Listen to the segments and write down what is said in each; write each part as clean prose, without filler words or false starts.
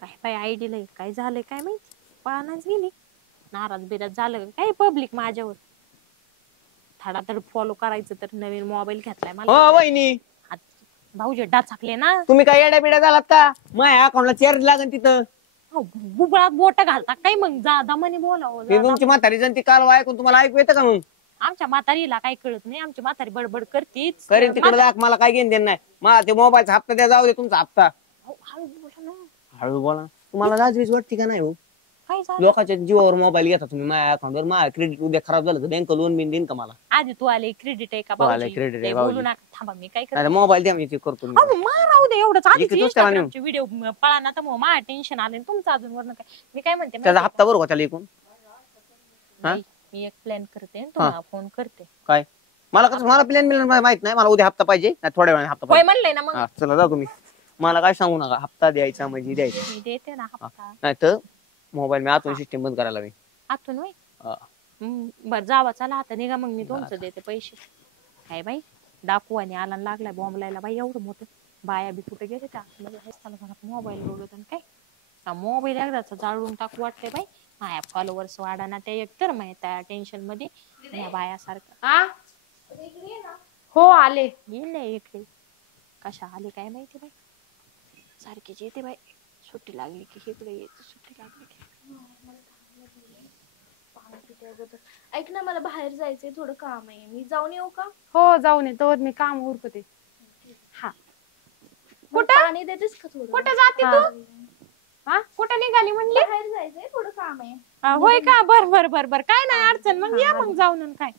काय बाई आयडीला काय झालंय काय माहिती, पाहण्याच गेली. नाराज बिराज झालं काय पब्लिक माझ्यावर. धडाधड फॉलो करायचं तर नवीन मोबाईल घेतलाय मला. हो वहिनी, भाऊजी डाचाकले ना. तुम्ही काय येड्या बिड्या झालात का? माझ्या अकाउंटला चार्ज लागेल तिथं. बुबळात बोट घालता काय मग? जादा म्हणे बोलावं. ते तुमची म्हातारी जण ती काल ऐकून तुम्हाला ऐकू येतं का मग? आमच्या म्हातारीला काही कळत नाही. आमची म्हातारी बडबड करतीच. करीन तिकडे दाख, मला काय घेऊन देणं नाही. मला ते मोबाईलचा हप्ता द्या, जाऊ दे तुमचा हप्ता. हळू बोला ना. हळू बोला. तुम्हाला लाजवीच वाटते का नाही हो? काय झालं? लोकांच्या जीवावर मोबाईल घेता तुम्ही. माझ्या अकाउंटवर माझ्या क्रेडिट उद्या खराब झालं तर बँक लोन बिन देईन का मला? आधी तू आले क्रेडिट आहे का आले भाऊजी? credit आहे ते भाऊजी. बोलू नका. थांबा मी काय करते. मोबाईल द्या, मी ते करतो. माराऊ दे एवढंच. आधीच इकडे दुसऱ्याला नेऊ. इंस्टाग्रामचे व्हिडिओ पळा ना तर मग माझं टेन्शन आले. तुमचं अजून वरनं काय. मी काय म्हणते त्याचा हप्ता बरोबर का त्याला एकूण? मी एक प्लॅन करते तुम्हाला फोन करते. काय मला कसं, मला प्लॅन मिळणार माहित नाही. मला उद्या हप्ता पाहिजे, थोड्या वेळाने हप्ता होय पाहिजे. म्हणलंय ना मग. चला जा तुम्ही. मला काय सांगू नका, हप्ता द्यायचा म्हणजे द्यायचा. मी देते ना हप्ता. नाही तर मोबाईल मी आतून सिस्टीम बंद करायला मी. आतून होय. बर जावा चला आता निघा मग. मी तुमचं देते पैसे. काय बाई डाकू आणि आला लागलाय बॉम्बलायला बाई एवढं मोठं. बाया बी कुठे गेले त्या मोबाईल रोडत काय. मोबाईल एकदाच जाळून टाकू वाटतंय बाई. माझ्या फॉलोवर्स वाढा ना ते एकतर त्या टेन्शन मध्ये या बायासारखं. हो आले. येईल इकडे. कशा आले काय माहिती बाई. सारखीच येते बाई. सुट्टी लागली की इकडे येते. सुट्टी लागली की. ऐक ना, मला बाहेर जायचंय, थोडं काम आहे. मी जाऊन येऊ का? हो जाऊन येतो, मी काम उरकते. हा कुठं पाणी देतेस का थोडं? कुठे जाते तू? हा कुठे निघाली म्हणली? बाहेर जायचंय, थोडं काम आहे. होय का? बर बर बर बर. काय नाही अडचण. मग या मग जाऊन. काय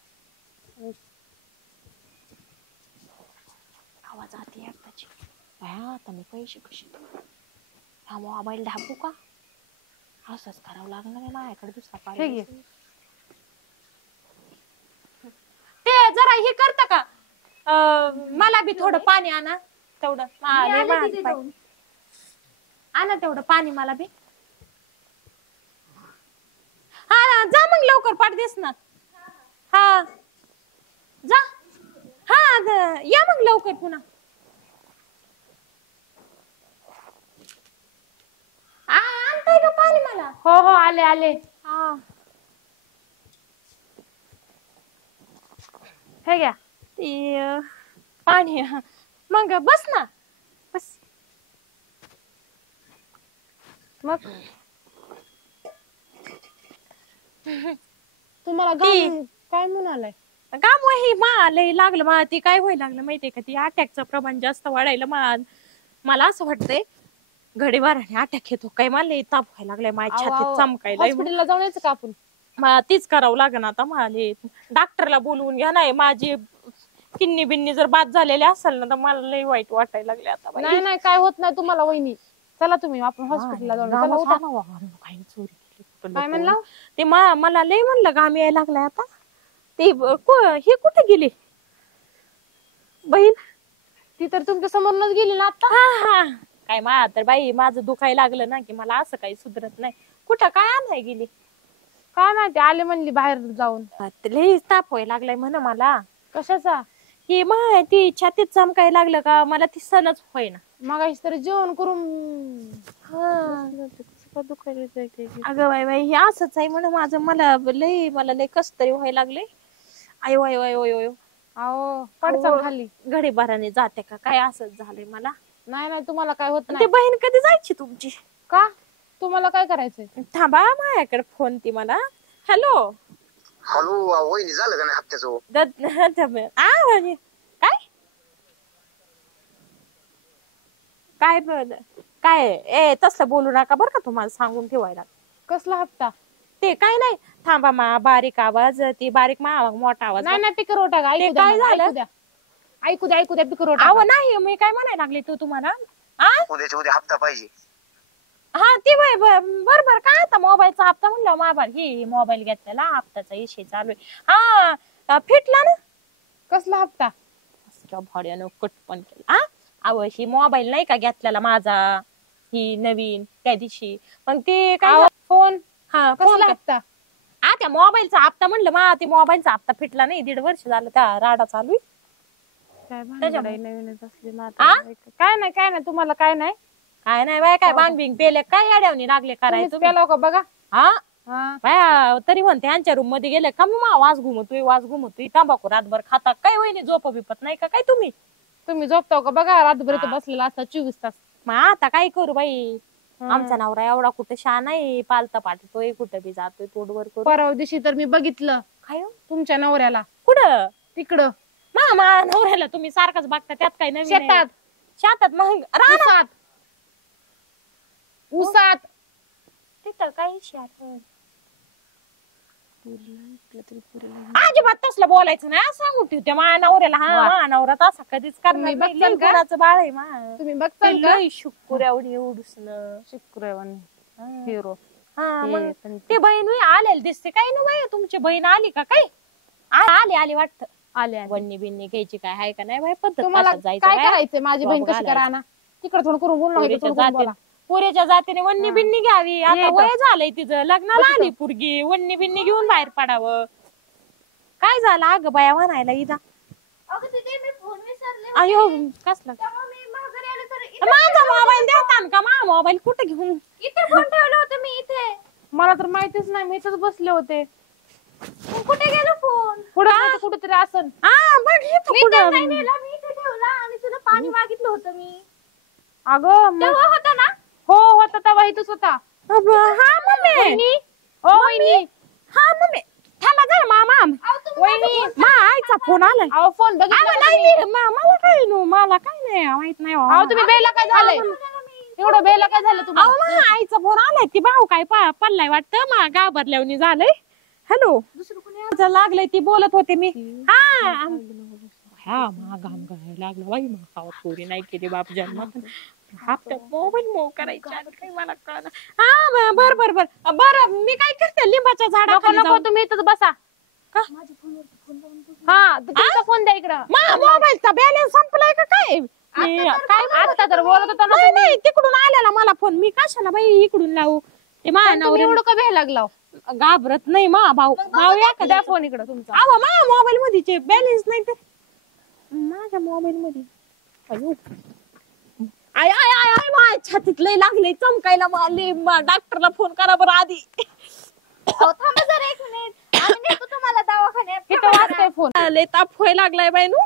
आवाज आती एकदाची. आता मी पैसे कसे देऊ? हा मोबाईल ढापू का? असंच करावं लागणार आहे माझ्याकडे दुसरा पाहिजे. ते जरा हे करत का? मला बी थोडं पाणी आणा तेवढं. आणा तेवढं पाणी मला बी. हा जा मग लवकर पाठ दिस ना. हा जा. हा या मग लवकर पुन्हा. आणताय का पाणी मला? हो हो आले आले. हा हे घ्या ते पाणी. मग बस ना बस. मग तुम्हाला गाव काय म्हणालाय? काम वही लय लागलं मला. ती काय व्हायला लागलं माहितीये का? ती अटॅकचं प्रमाण जास्त वाढायला मला असं वाटतंय घडीवाराने अटॅक येतो काय. मला लय ताप व्हायला लागलाय. माझ्या छातीत चमकायला. हॉस्पिटलला जाऊन यायचं का आपण? मला तीच करावं लागेल आता. मला डॉक्टरला बोलवून घ्या. नाही माझी किन्नी बिन्नी जर बाद झालेली असेल ना तर मला लय वाईट वाटायला लागले आता. नाही नाही काय होत नाही तुम्हाला वहिनी. चला तुम्ही आपण हॉस्पिटलला जाऊन. काय म्हणला ते मला लय म्हणलं घाम यायला लागलाय आता. ते हे कुठे गेली बहीण? ती तर तुमच्या समोरच गेली ना आता. हा काय तर बाई माझं दुखायला लागलं ना की मला असं काही सुधरत नाही. कुठं काय आणाय गेली काय माहिती. आले म्हणली बाहेर जाऊन. लय ताप व्हायला लागलाय म्हण मला. कशाचा? की ती छातीत चमकायला लागलं का मला ती सणच होईना. मग तर जेवण करून अगं बाई बाई हे असंच आहे म्हण माझं. मला लय कस तरी व्हायला लागले. आयो आयो आयो आयो. अहो पडचाल खाली. घडी बाराने जाते का काय असंच झालंय मला. नाही नाही तुम्हाला काय होत ते नाही. बहीण कधी जायची तुमची? का तुम्हाला काय करायचंय? थांबा माझ्याकडे फोन ती मला. हॅलो हॅलो वहिनी, झालं का नाही हप्त्याचं? काय काय काय तसलं बोलू नका बरं का. तुम्हाला सांगून ठेवायला. कसला हप्ता? ते काय नाही. थांबा बारीक आवाज. ती बारीक मोठा आवाज. नाही नाही पिकर ओटा का? ऐकू काय झालं? ऐकू द्या पिकर ओटा. अहो नाही मी काय म्हणायला लागले तुम्हाला. उद्याच्या उद्या हप्ता पाहिजे. हा ती बरोबर. काय आता मोबाईलचा हप्ता म्हणलं मोबाईल ही मोबाईल घेतलेला हप्त्याचा विषय चालू आहे. हा फिटला ना. कसला हप्ता? भाड्यानं कट पण केला. अहो ही मोबाईल नाही का घेतलेला माझा ही नवीन त्या दिवशी. मग ते काय फोन. हा कसला हप्ता? त्या मोबाईलचा हप्ता म्हणलं ती मोबाईलचा हप्ता फिटला नाही. 1.5 वर्ष झालं त्या राडा चालू आहे. नवीनच असली ना. काय नाही तुम्हाला काय नाही. काय नाही बाय काय बांग बिंग पेले काय अड्यावणी लागले करायचं तुम्हीच प्यालाव का बघा हा हा बाया तरी म्हणते यांच्या रूम मध्ये गेले का मा वाज घुमतोय तांबाखू रातभर खाता काय वहिनी झोप बिपत नाही का काय तुम्ही तुम्ही झोपताव का बघा रातभर इथं बसलेला असता 24 तास मग आता काय करू बाई आमचा नवरा एवढा कुठे शान आहे पालता पाठतोय कुठं बी जातोय तोडवर करू परवा दिवशी तर मी बघितलं काय हो? तुमच्या नवऱ्याला कुठं तिकडं मा नवऱ्याला तुम्ही सारखंच बघता त्यात काय नवीन आहे? शेतात शेतात मग रानात उसात तिथं काही शेत अजिबात तसलं बोलायचं नाही सांगू ठेवते मा नवऱ्याला हा नवरा तसा कधीच करणार तुम्ही नाही. बघताल लई का? गुणाचं बाळ आहे मा तुम्ही बघताल का शुक्र एवढूस शुक्रवार हिरो हा ते मग पण ते बहीण आलेली दिसते काय ना बाई तुमची बहीण आली का काय आली वाटत आले वन्नी बिन्नी घ्यायची काय आहे का नाही बाई पद्धत तुम्हाला कशात जायचं काय काय? करायचंय माझी बहीण बाबा कशी घालायचं. करा ना तिकडे थोडं करून बोलू नका पुरीच्या इकडं थोडं जातीने बोला पुरीच्या जातीने वन्नी बिन्नी घ्यावी आता ये वय झालंय तिचं लग्नाला आली पुरगी वन्नी बिन्नी घेऊन बाहेर पडावं काय झालं अगं बाया म्हणायला इदा अगं तिथे मी फोन विसरले अयो कसला त्यामुळे मी माघारी आले तर माझा मोबाईल देतात का मा मोबाईल कुठे घेऊन इथे फोन ठेवला होता मी इथे मला तर माहितीच नाही मी इथंच बसले होते मग कुठे गेलो फोन पुढे कुठेतरी असं हा बघ इथं मी तर कुठं. नाही नेला मी इथे ठेवला आणि तुला पाणी मागितलं होतं मी अगं तेव्हा होता ना हो होता तेव्हा इथंच होता हा मम्मी वहिनी ओ वहिनी हा मम्मी थांबा जरा मामा अहो, तुम्ही वहिनी मा आईचा फोन आलाय अहो फोन अहो, बघितला का नाही तुम्ही? मला काय नो मला काय नाही माहित नाही हो. अहो तुम्ही बेला काय झालंय एवढं बेला काय झालं अहो तुम्हाला मा आईचा फोन आलाय ती भाऊ काय पडलाय वाटतं मा घाबरल्यावनी झालंय हॅलो दुसरं लागलंय ती बोलत होते मी हा मा घाम घालायला लागला बाई मा खावत पोरी नाही केली बाप जन्मात हप्त्यात मोबाईल मो करायच्या काही मला कळलं हा बर बर बर बर मी काय करते लिंबाच्या नको झाडाखाली नको जाऊन. तुम्ही इथंच बसा का? हा तुमचा फोन द्या इकडं मा मोबाईलचा बॅलन्स संपलाय का काय मी काय आता तर बोलत होता ना नाही नाही तिकडून आलेला मला फोन मी कशाला बाई इकडून लावू ते मा तुम्ही नवरे एवढं का भ्यायला लागला घाबरत नाही मा भाऊ भाऊ द्या एखादा फोन इकडं तुमचा अहो मा मोबाईल मध्ये बॅलन्स नाही तर माझ्या मोबाईल मध्ये अयो आय आय आय आय माझ्या छातीत लय लागले चमकायला मारले डॉक्टरला फोन करा बरं आधी अहो, थांबा जरा 1 मिनिट आम्ही नेतो तुम्हाला दवाखान्यात किती वाजताय फोन लय ताप व्हायला लागलाय बाई नु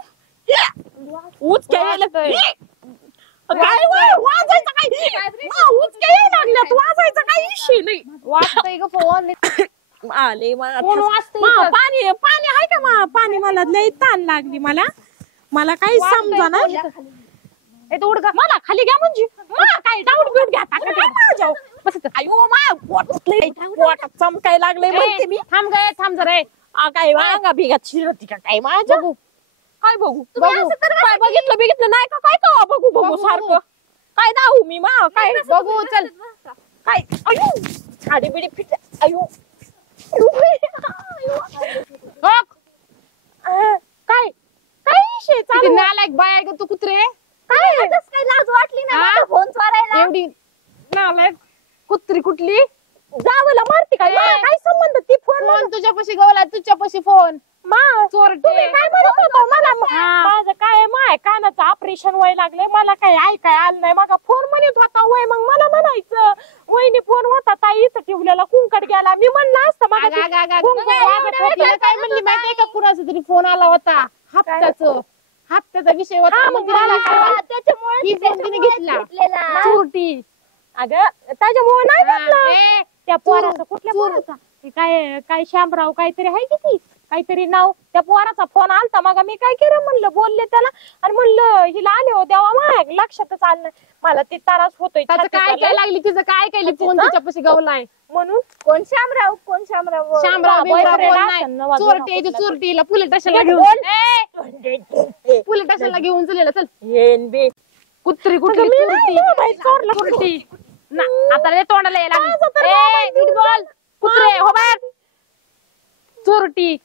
उचक्या यायला काय वाजायचं काय उचक्या यायला लागल्यात वाजायचं काही विषय नाही वाजतय का फोन आले कोण वाजतंय पाणी पाणी आहे का मा पाणी मला लय ताण लागली मला काही समजा ना मला खाली घ्या म्हणजे मा काय डाऊट बिट घ्या माझ्या बस अयो मा पोटात चमकाय लागले म्हणते मी थांब जरा काय वांगा बिगात शिरती का काय माझ्या काय बघू काय बघितलं नाही का काय का बघू सारखं काय दाऊ मी मा काय बघू चल काय अयो साडी बिडी फिट अयो काय काय विषय किती चालू नालायक बाय आहे ग तू कुत्रे काय काही लाज वाटली ना हा? माझा फोन चोरायला एवढी नालायक कुत्री कुठली जावला मारते काय मला काय संबंध ती फोन फोन तुझ्यापाशी गवला तुझ्यापाशी फोन मा चोरटे. तुम्ही काय म्हणत होता मला हा. माझं काय माय कानाचं ऑपरेशन व्हायला लागले मला काय ऐकाय आलं नाही मग फोन म्हणत होता वय मग मला म्हणायचं वहिनी फोन होता ताई इथं ठेवलेला कुंकड गेला मी म्हणलं असतं मग आग, आग, आग, आग. तिला काय म्हणली माहितीये का कुणाचा तरी फोन आला होता हप्त्याचा विषय होता मग तिला आला का? ही फोन तिने घेतला चोरटी अगं त्याच्यामुळे नाही हा, म्हटलं ए, त्या पोराचा कुठल्या पोराचा ते काय शामराव काहीतरी आहे की ती काहीतरी नाव त्या पोराचा फोन आलता मग मी काय केलं म्हणलं बोलले त्याला आणि म्हणलं हिला आले हो तेव्हा माझ्या लक्षातच आलं नाही मला ते त्रास होतोय त्याचं काय छातीचा काय लय. लागली तिचं काय केली फोन तिच्यापाशी गवलाय म्हणून कोण शामराव शामराव बाबा, बिमराव बाबा, कोण असेल ना, नाही वाजवू चोरटी नको इथे चोरटीला पोलीस स्टेशनला घेऊन पोलीस स्टेशनला घेऊन चलेला चल येन बे कुत्री कुठली मी नाही चोरटी ना माहित चोरलं चोरटी ना आता लय तोंडाला यायला लागली. माझं तर ए, मोबाईल नीट बोल कुत्रे हो बाहेर चोरटी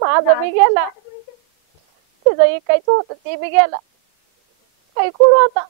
माझा बी गेला तिचं ऐकायचं होतं ते बी गेला काय करू आता